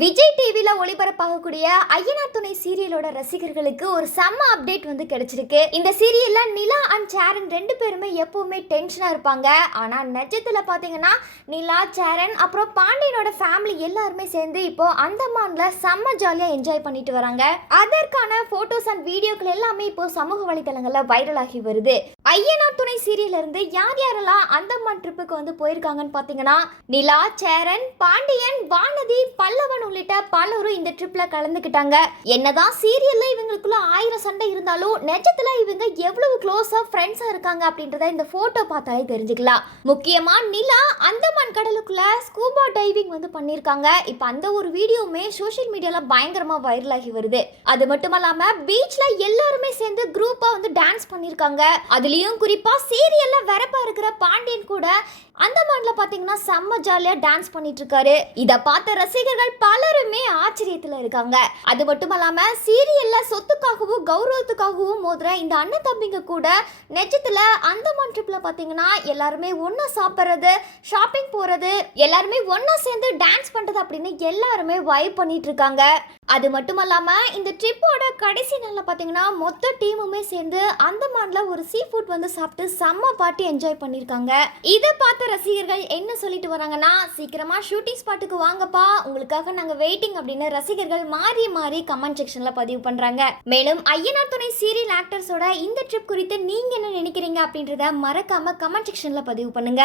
விஜய் டிவில ஒளிபரப்பாகக்கூடிய ஐயனார் துணை சீரியலோட ரசிகர்களுக்கு ஒரு செம்ம அப்டேட் வந்து கிடைச்சிருக்கு. இந்த சீரியல்ல நிலா அண்ட் சேரன் ரெண்டு பேருமே எப்பவுமே டென்ஷனா இருப்பாங்க. ஆனா நிஜத்துல பாத்தீங்கன்னா நிலா, சேரன் அப்புறம் பாண்டியனோட ஃபேமிலி எல்லாருமே சேர்ந்து இப்போ அந்தமான்ல செம்ம ஜாலியா என்ஜாய் பண்ணிட்டு வராங்க. அதற்கான போட்டோஸ் அண்ட் வீடியோக்கள் எல்லாமே இப்போ சமூக வலைதளங்கள்ல வைரல் ஆகி வருது. ஐயனார் துணை சீரியல்ல இருந்து யார் யாரெல்லாம் அந்தமான் ட்ரிப்புக்கு வந்து போயிருக்காங்கன்னு பாத்தீங்கன்னா நிலா, சேரன், பாண்டியன், வானதி, பல்லவன் உள்ளிட்ட பலரும் இந்த ட்ரிப்ல கலந்துக்கிட்டாங்க. என்னதான் சீரியல்ல இவங்களுக்குள்ள 1000 சண்டை இருந்தாலும் நிஜத்துல இவங்க எவ்வளவு க்ளோஸா ஃப்ரெண்ட்ஸா இருக்காங்க அப்படின்றத இந்த போட்டோ பார்த்தாலே தெரிஞ்சுக்கலாம். முக்கியமா நிலா அந்தமான் கடலுக்குள்ள ஸ்கூபா டைவிங் வந்து பண்ணிருக்காங்க. இப்ப அந்த ஒரு வீடியோவுமே சோஷியல் மீடியால பயங்கரமா வைரல் ஆகி வருது. அது மட்டும் இல்லாம பீச்ல எல்லாருமே சேர்ந்து குரூப்பா வந்து டான்ஸ் பண்ணிருக்காங்க. அதுலயும் குறிப்பா சீரியல்ல வரப்பா இருக்கிற பாண்டியன் கூட அந்தமான்ல பாத்தீங்கன்னா செம்ம ஜாலியா டான்ஸ் பண்ணிட்டு இருக்காரு. இத பார்த்த ரசிகர்கள் பலருமே ஆச்சரியத்துல இருக்காங்க. அது மட்டும் இல்லாம சீரியல்ல சொத்துக்காகவும் கௌரவத்துக்காகவும் மோதுற இந்த அண்ணன் தம்பிங்க கூட நிஜத்துல அந்தமான் ட்ரிப்ல பாத்தீங்கன்னா எல்லாருமே ஒன்னா சாப்பிட்றது, ஷாப்பிங் போறது, எல்லாருமே ஒன்னா சேர்ந்து டான்ஸ் பண்றது அப்படின்னு எல்லாருமே வைப் பண்ணிட்டு இருக்காங்க. அது மட்டும் இல்லாம இந்த ட்ரிப்போட கடைசி நாள்ல பாத்தீங்கன்னா மொத்த டீமுமே சேர்ந்து அந்தமான்ல ஒரு சீ ஃபுட் வந்து சாப்பிட்டு செம்ம பார்ட்டி என்ஜாய் பண்ணிருக்காங்க. இதை பார்த்த ரசிகர்கள் என்ன சொல்லிட்டு வராங்கன்னா, சீக்கிரமா ஷூட்டிங் ஸ்பாட்டுக்கு வாங்கப்பா, உங்களுக்காக நாங்க வெயிட்டிங் அப்படின்னு ரசிகர்கள் மாறி மாறி கமெண்ட் செக்ஷன்ல பதிவு பண்றாங்க. மேலும் ஐயனார் துணை சீரியல் ஆக்டர்ஸோட இந்த ட்ரிப் குறித்து நீங்க என்ன நினைக்கிறீங்க அப்படின்றத மறக்காம கமெண்ட் செக்ஷன்ல பதிவு பண்ணுங்க.